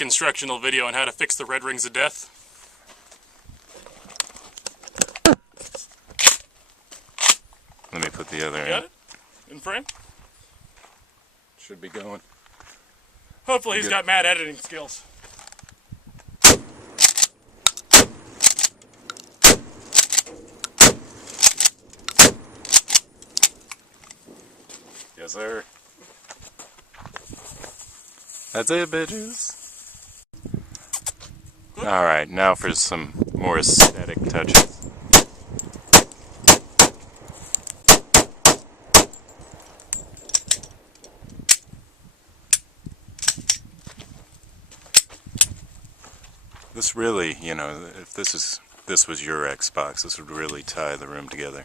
quick instructional video on how to fix the red rings of death. Let me put the other Got it? In frame? Should be going. Hopefully he's got mad editing skills. Yes, sir. That's it, bitches. Alright, now for some more aesthetic touches. This really, you know, if this was your Xbox, this would really tie the room together.